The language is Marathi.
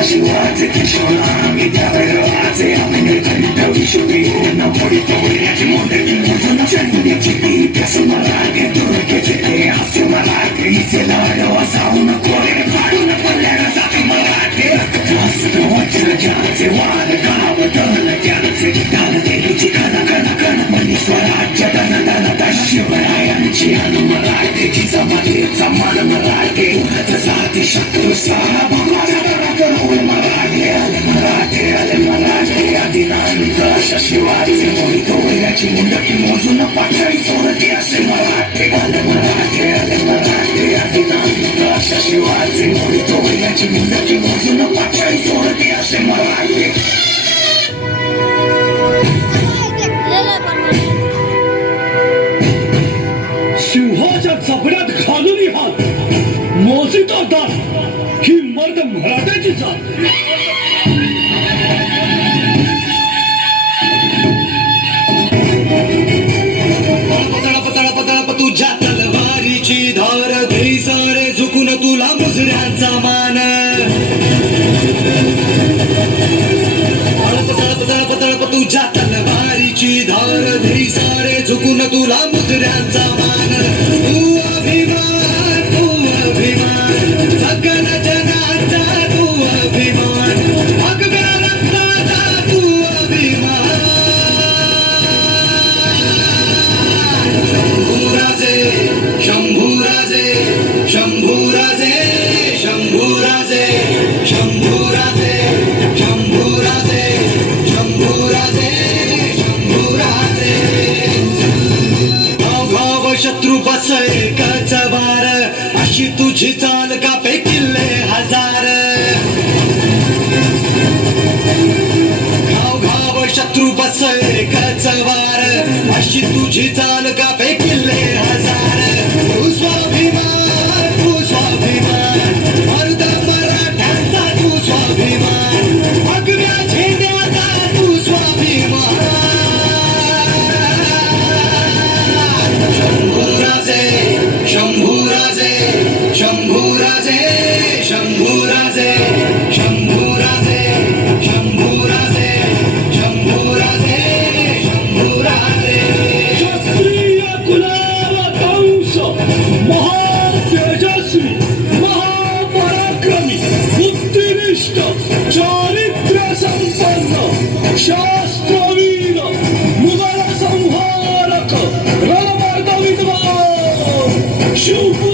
शशिवाचे किशोरा मी त्यावेळेचे आम्ही कंठ विशुभी न पडितो याची मोठे मोजून चंदीची ती कसं मला घेतो घेते ते असे मला इथे लाडो असावून कोरे फाडून पडल्याला जाते मला ते वज्रजाचे वाद गाव दल त्याचे दान देवीची कण कण कण मनी स्वराज्य दन दन शिवरायांची हनुमराठेची समाधीचा मन मराठे उन्हत जाती शत्रू सारा भगवाच्या दरातून मराठे आले मराठे आदिनांत अशा शिवाचे मोहित वैराची मुंडकी मोजून पाठळी सोडते असे मराठे आले मराठे आदिनांत अशा शिवाचे मोहित वैराची मुंडकी मोजून पाठळी सोडते असे मराठे सिंहाच्या चपड्यात घालून हात मोजितो दात ही मर्द मराठ्याची जात तुझ्या तलवारीची धार घे सारे झुकून तुला मुजऱ्याचा मान तुझ्या तलवारीची धार घे सारे झुकून तुला मुजऱ्याचा मान तू अभिमान सकल जनाचा तू अभिमान अगव्या रक्ताचा तू अभिमान शंभूराजे शंभूराजे शंभूराजे शंभूराजे शंभूराजे शंभूराजे शंभूराजे घाव शत्रू बस एकच वार अशी तुझी चाल कापे किल्ले हजार घाव शत्रू बस एकच वार अशी तुझी चाल कापे किल्ले हजार तू स्वाभिमान मर्द मराठ्यांचा तू स्वाभिमान अगव्या झेंड्याचा तू स्वाभिमान शंभूराजे शंभूराजे शंभूराजे शंभूराजे शंभूराजे शंभूराजे शंभूराजे शंभूराजे क्षत्रिय कुलावतंस महान तेजस्वी महापराक्रमी बुद्धिनिष्ठ चारित्र्य संपन्न शास्त्रवीर मुघल संहारक रणमर्द विद्वान शिव